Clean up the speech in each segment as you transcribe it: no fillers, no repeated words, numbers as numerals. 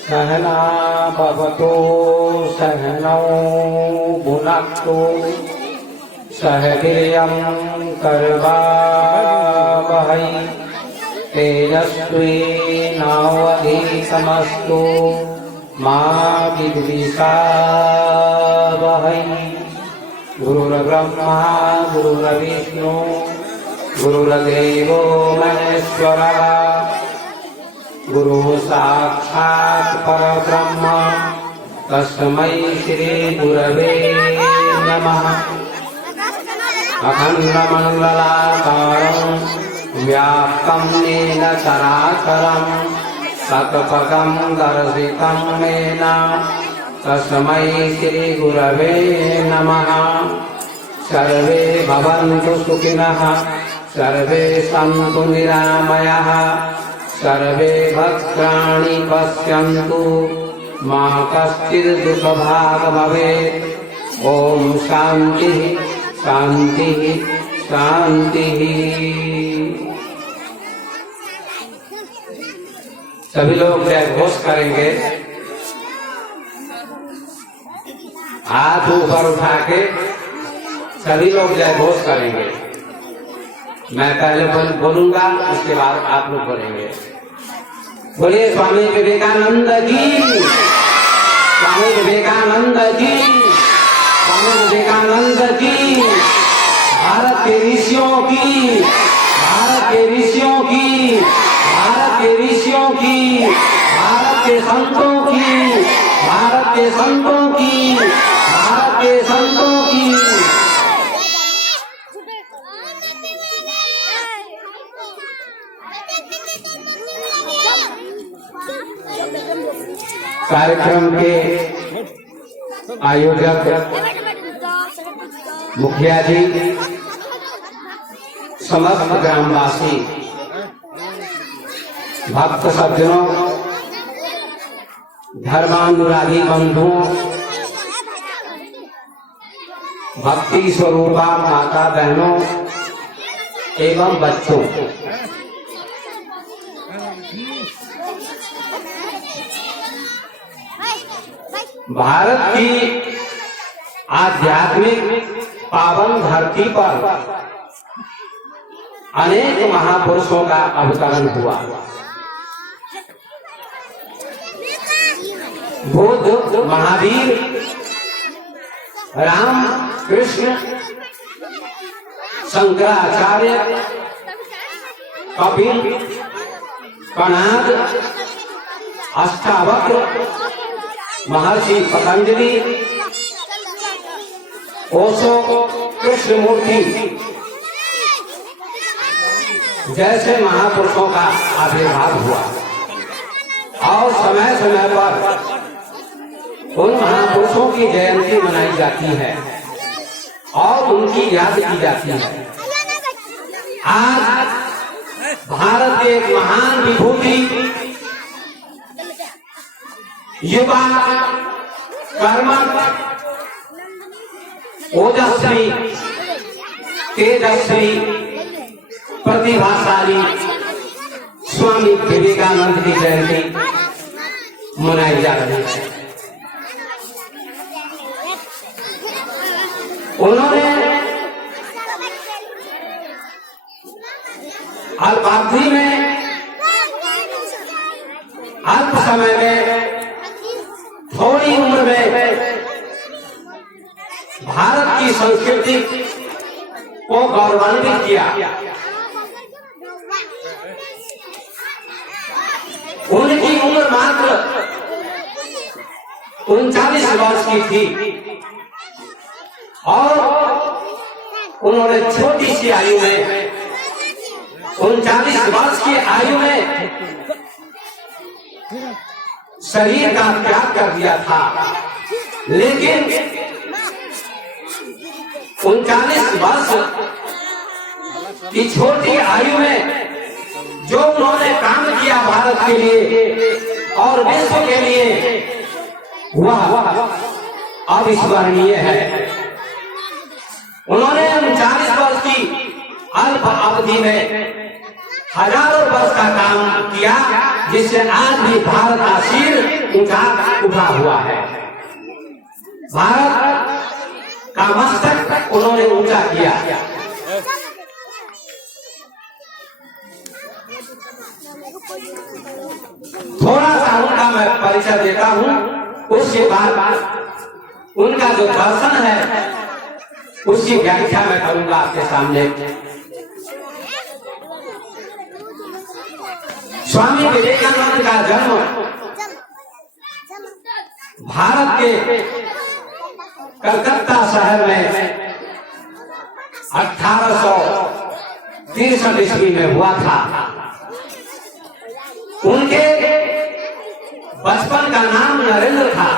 सहना भवतो सहनौ भुनक्तु सह वीर्यं कर्वावहै तेजस्विनावधीतमस्तु मा विद्विषावहै। गुरुर्ब्रह्मा गुरुर्विष्णु गुरुर्देवो महेश्वरः गुरुः साक्षात् परब्रह्म तस्मै श्री गुरवे नमः। अखण्डमण्डलाकारं व्याप्तं येन चराचरं तत्पदं दर्शितं येन तस्मै श्री गुरवे नमः। सर्वे भवन्तु सुखिनः सर्वे सन्तु निरामयाः सर्वे भद्राणि पश्यन्तु मा कश्चित् दुःखभाग् भवेत्। ओम शांति शांति शांति। सभी लोग जय घोष करेंगे। हाथ ऊपर उठा के सभी लोग जय घोष करेंगे। मैं पहले बोलूंगा, उसके बाद आप लोग बोलेंगे। बोलिए स्वामी विवेकानंद की, स्वामी विवेकानंद की, स्वामी विवेकानंद की। भारत के ऋषियों की, भारत के ऋषियों की, भारत के ऋषियों की, भारत के संतों की, भारत के संतों की, भारत के संतों की। कार्यक्रम के आयोजक मुखिया जी, समस्त ग्रामवासी, भक्त सज्जनों, धर्मानुरागी बंधुओं, भक्ति स्वरूपा माता बहनों एवं बच्चों, भारत की आध्यात्मिक पावन धरती पर अनेक महापुरुषों का अवतरण हुआ। बुद्ध, महावीर, राम, कृष्ण, शंकराचार्य, कपिल, कणाद, अष्टावक्र, महर्षि पतंजलि, ओशो, कृष्णमूर्ति जैसे महापुरुषों का आविर्भाव हुआ और समय समय पर उन महापुरुषों की जयंती मनाई जाती है और उनकी याद की जाती है। आज भारत के एक महान विभूति, युवा, कर्मठ, ओजस्वी, तेजस्वी, प्रतिभाशाली स्वामी विवेकानंद की जयंती मनाई जा रही है। उन्होंने अल्पावधि में, अल्प समय में, थोड़ी उम्र में भारत की संस्कृति को गौरवान्वित किया। उनकी उम्र मात्र 39 वर्ष की थी और उन्होंने छोटी सी आयु में, 39 वर्ष की आयु में शरीर का त्याग कर दिया था। लेकिन 39 वर्ष की छोटी आयु में जो उन्होंने काम किया भारत के लिए और विश्व के लिए, वह अविस्मरणीय है। उन्होंने 39 वर्ष की अल्प अवधि में हजारों वर्ष का काम किया, जिससे आज भी भारत का सिर ऊंचा उठा हुआ है। भारत का मस्तक उन्होंने ऊंचा किया। थोड़ा सा उनका मैं परिचय देता हूँ, उसके बाद उनका जो दर्शन है उसकी व्याख्या मैं करूंगा आपके सामने। स्वामी विवेकानंद का जन्म भारत के कलकत्ता शहर में 1863 ईस्वी में हुआ था। उनके बचपन का नाम नरेंद्र था।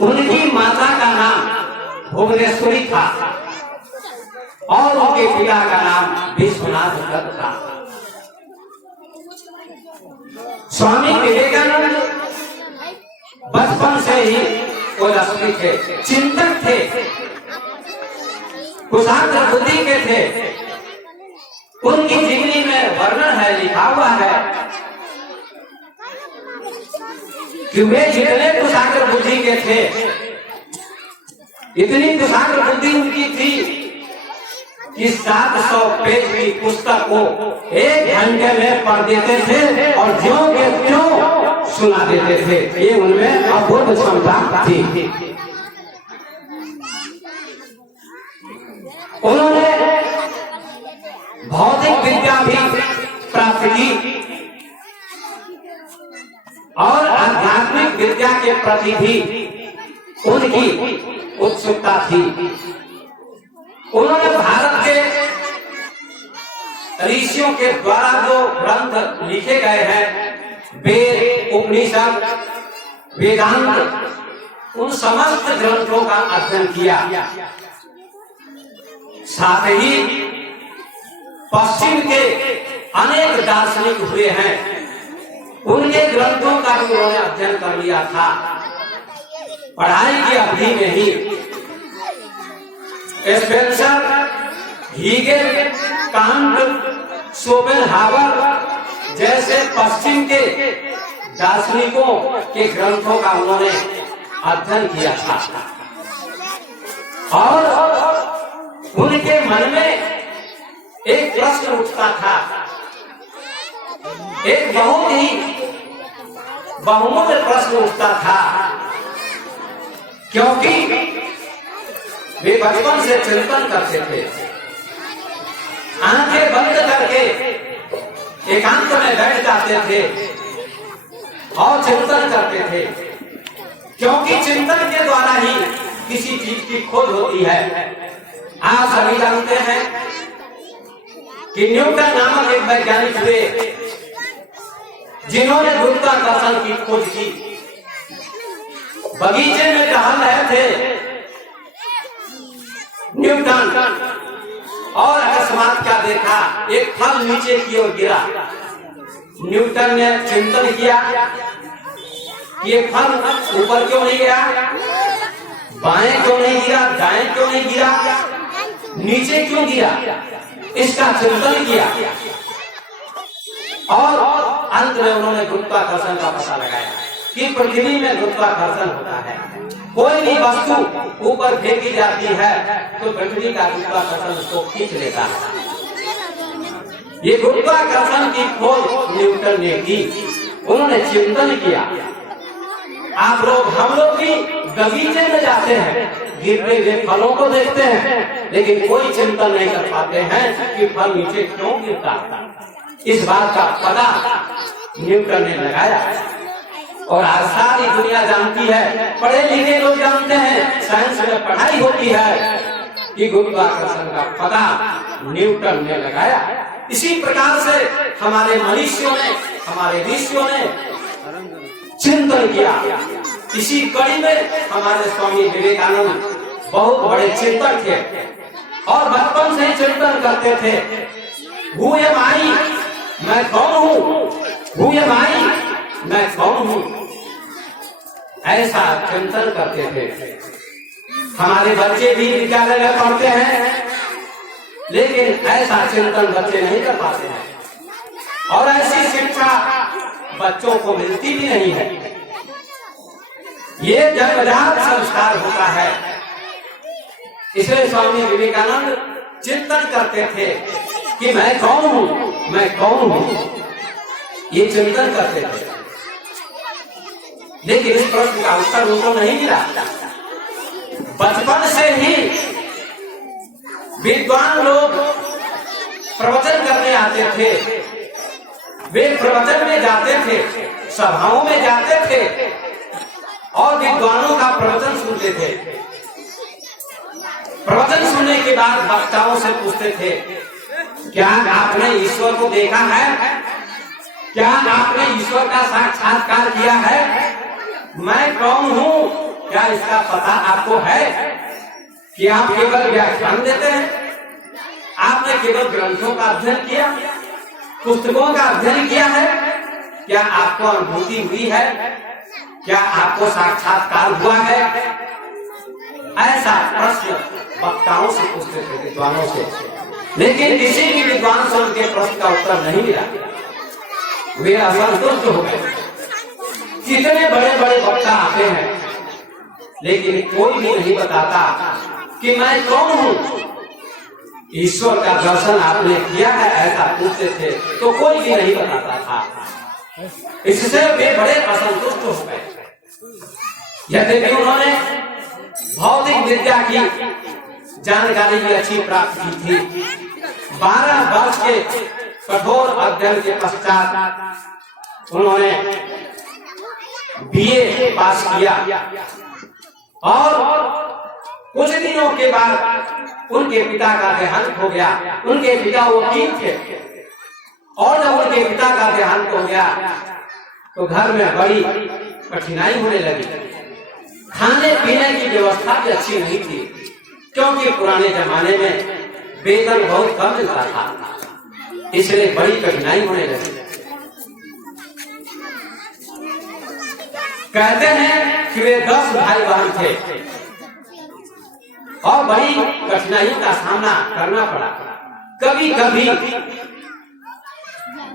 उनकी माता का नाम भुवनेश्वरी था और उनके पिता का नाम विश्वनाथ दत्त था। स्वामी विवेकानंद बचपन से ही ओजस्वी थे, चिंतक थे, कुशाग्र बुद्धि के थे। उनकी जीवनी में वर्णन है, लिखा हुआ है कि वे जितने कुशाग्र बुद्धि के थे, इतनी कुशाग्र बुद्धि उनकी थी कि 700 पेज की पुस्तक को 1 घंटे में पढ़ देते थे और ज्यों के त्यों सुना देते थे। ये उनमें अद्भुत क्षमता थी। उन्होंने भौतिक विद्या भी प्राप्त की और आध्यात्मिक विद्या के प्रति भी उनकी उत्सुकता थी। उन्होंने भारत के ऋषियों के द्वारा जो ग्रंथ लिखे गए हैं, वेद, उपनिषद, वेदांत, उन समस्त ग्रंथों का अध्ययन किया। साथ ही पश्चिम के अनेक दार्शनिक हुए हैं, उनके ग्रंथों का भी उन्होंने अध्ययन कर लिया था। पढ़ाई की अवधि में ही स्पेंसर, हीगेल, कांट, शोपेनहावर जैसे पश्चिम के दार्शनिकों के ग्रंथों का उन्होंने अध्ययन किया था और उनके मन में एक प्रश्न उठता था, एक बहुत ही बहुमूल्य प्रश्न उठता था, क्योंकि वे बचपन से चिंतन करते थे। आंखें बंद करके एकांत में बैठ जाते थे और चिंतन करते थे, क्योंकि चिंतन के द्वारा ही किसी चीज की खोज होती है। आप सभी जानते हैं कि न्यूटन नामक एक वैज्ञानिक हुए जिन्होंने गुरुत्वाकर्षण की खोज की। बगीचे में टहल रहे थे न्यूटन और अकस्मात क्या देखा, एक फल नीचे की ओर गिरा। न्यूटन ने चिंतन किया कि ये फल ऊपर क्यों नहीं गिरा, बाएं क्यों नहीं गिरा, दाएं क्यों नहीं गिरा, नीचे क्यों गिरा, इसका चिंतन किया और अंत में उन्होंने गुरुत्वाकर्षण का पता लगाया कि पृथ्वी में गुरुत्वाकर्षण होता है। कोई भी वस्तु ऊपर फेंकी जाती है तो पृथ्वी का गुरुत्वाकर्षण उसको खींच लेता है। ये गुरुत्वाकर्षण की खोज न्यूटन ने की, उन्होंने चिंतन किया। आप लोग, हम लोग भी बगीचे में जाते हैं, गिरते हुए फलों को देखते हैं, लेकिन कोई चिंतन नहीं कर पाते हैं कि फल नीचे क्यों गिरता। इस बात का पता न्यूटन ने लगाया और आज सारी दुनिया जानती है, पढ़े लिखे लोग जानते हैं, साइंस में पढ़ाई होती है कि गुरुत्वाकर्षण का पता न्यूटन ने लगाया। इसी प्रकार से हमारे मनीषियों ने, हमारे ऋषियों ने चिंतन किया। इसी कड़ी में हमारे स्वामी विवेकानंद बहुत बड़े चिंतक थे और बचपन से ही चिंतन करते थे। हु एम आई, मैं कौन हूँ, हु एम आई, मैं कौन हूँ, ऐसा चिंतन करते थे। हमारे बच्चे भी विद्यालय में पढ़ते हैं, लेकिन ऐसा चिंतन बच्चे नहीं कर पाते हैं और ऐसी शिक्षा बच्चों को मिलती भी नहीं है। ये जन्मजात संस्कार होता है। इसलिए स्वामी विवेकानंद चिंतन करते थे कि मैं कौन हूं, मैं कौन हूं, ये चिंतन करते थे। लेकिन इस प्रश्न का उत्तर उनको नहीं मिला। बचपन से ही विद्वान लोग प्रवचन करने आते थे, वे प्रवचन में जाते थे, सभाओं में जाते थे और विद्वानों का प्रवचन सुनते थे। प्रवचन सुनने के बाद वक्ताओं से पूछते थे, क्या आपने ईश्वर को देखा है? क्या आपने ईश्वर का साक्षात्कार किया है? मैं कौन हूँ, क्या इसका पता आपको है? कि आप केवल व्याख्यान देते हैं? आपने केवल ग्रंथों का अध्ययन किया, पुस्तकों का अध्ययन किया है? क्या आपको अनुभूति हुई है? क्या आपको साक्षात्कार हुआ है? ऐसा प्रश्न वक्ताओं से पूछते थे, विद्वानों से। लेकिन किसी भी विद्वान से उनके प्रश्न का उत्तर नहीं मिला। वे असंतुष्ट हो गए। कितने बड़े बड़े वक्ता आते हैं, लेकिन कोई भी नहीं बताता कि मैं कौन हूँ। ईश्वर का दर्शन आपने किया है, ऐसा पूछते थे तो कोई भी नहीं बताता था। इससे वे बड़े असंतुष्ट हो गए। यद्यपि उन्होंने भौतिक विद्या की जानकारी भी अच्छी प्राप्त की थी। 12 वर्ष के कठोर अध्ययन के पश्चात उन्होंने बीए पास किया और कुछ दिनों के बाद उनके पिता का देहांत हो गया। उनके पिता वकील थे और जब उनके पिता का देहांत हो गया तो घर में बड़ी कठिनाई होने लगी। खाने पीने की व्यवस्था भी अच्छी नहीं थी, क्योंकि पुराने जमाने में वेतन बहुत कम मिलता था, इसलिए बड़ी कठिनाई होने लगी। कहते हैं कि वे 10 भाई बहन थे और बड़ी कठिनाइयों का सामना करना पड़ा। कभी कभी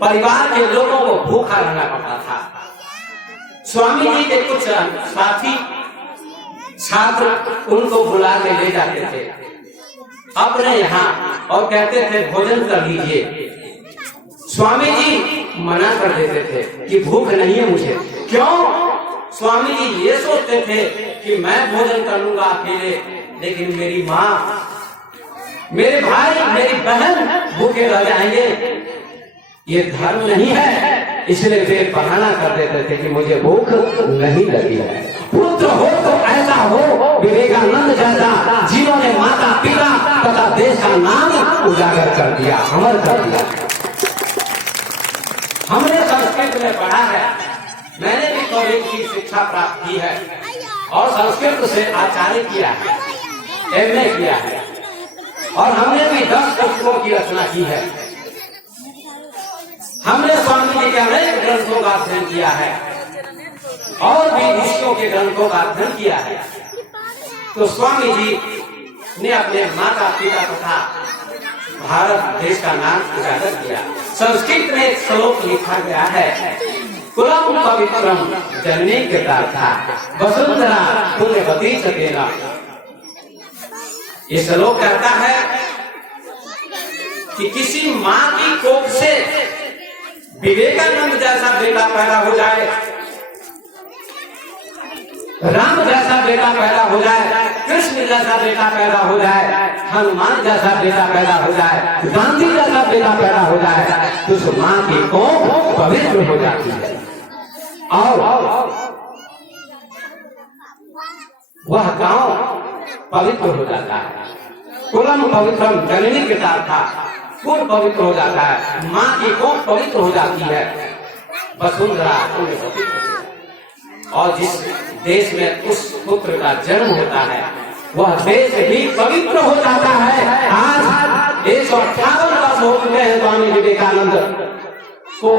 परिवार के लोगों को भूखा रहना पड़ता था। स्वामी जी के कुछ साथी छात्र उनको बुला के ले जाते थे अपने यहाँ और कहते थे भोजन कर लीजिए। स्वामी जी मना कर देते थे कि भूख नहीं है मुझे। क्यों? स्वामी जी ये सोचते थे कि मैं भोजन कर लूंगा अकेले, लेकिन मेरी माँ, मेरे भाई, मेरी बहन भूखे रह जाएंगे, ये धर्म नहीं है। इसलिए वे बहाना कर देते थे कि मुझे भूख नहीं लगी है। पुत्र हो तो ऐसा हो विवेकानंद जैसा, जिन्होंने माता पिता तथा देश का नाम उजागर कर दिया, अमर कर दिया। हमने संस्कृत में पढ़ा है, मैंने भी कॉलेज की शिक्षा प्राप्त की है और संस्कृत से आचार्य किया है, एमए किया है और हमने भी 10 पुस्तकों की रचना की है। हमने स्वामी जी के अनेक ग्रंथों का अध्ययन किया है और भी ऋषियों के ग्रंथों का अध्ययन किया है। तो स्वामी जी ने अपने माता पिता तथा भारत देश का नाम उजागर किया। संस्कृत में एक श्लोक लिखा गया है, कुलम पवित्रम जननी कृतार्था वसुंधरा पुण्यवती च तेना। ये श्लोक कहता है कि किसी माँ की कोख से विवेकानंद जैसा बेटा पैदा हो जाए, राम जैसा बेटा पैदा हो जाए, कृष्ण जैसा बेटा पैदा हो जाए, हनुमान जैसा बेटा पैदा हो जाए, गांधी जैसा बेटा पैदा हो जाए, तो उस माँ की कोख पवित्र हो जाती है और वह गांव पवित्र हो जाता है। कुलम पवित्रम जननी कृतार्था, कुल पवित्र हो जाता है, माँ की कोख पवित्र हो जाती है, वसुंधरा पुण्यवती। और जिस देश में उस पुत्र का जन्म होता है वह देश भी पवित्र हो जाता है। आज 158 वर्ष हो चुके हैं स्वामी विवेकानंद को।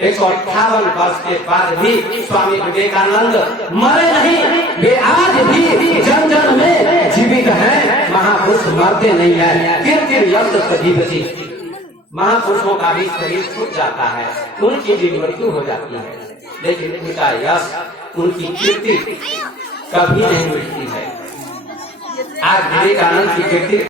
158 वर्ष के बाद भी स्वामी विवेकानंद मरे नहीं, वे आज भी जन जन में जीवित हैं। महापुरुष महापुरुष मरते नहीं है, कीर्ति यश सजी बसी। महापुरुषों का भी शरीर छूट जाता है, उनकी भी मृत्यु हो जाती है, लेकिन उनका यश, उनकी कीर्ति कभी नहीं मिटती है। आज विवेकानंद की कीर्ति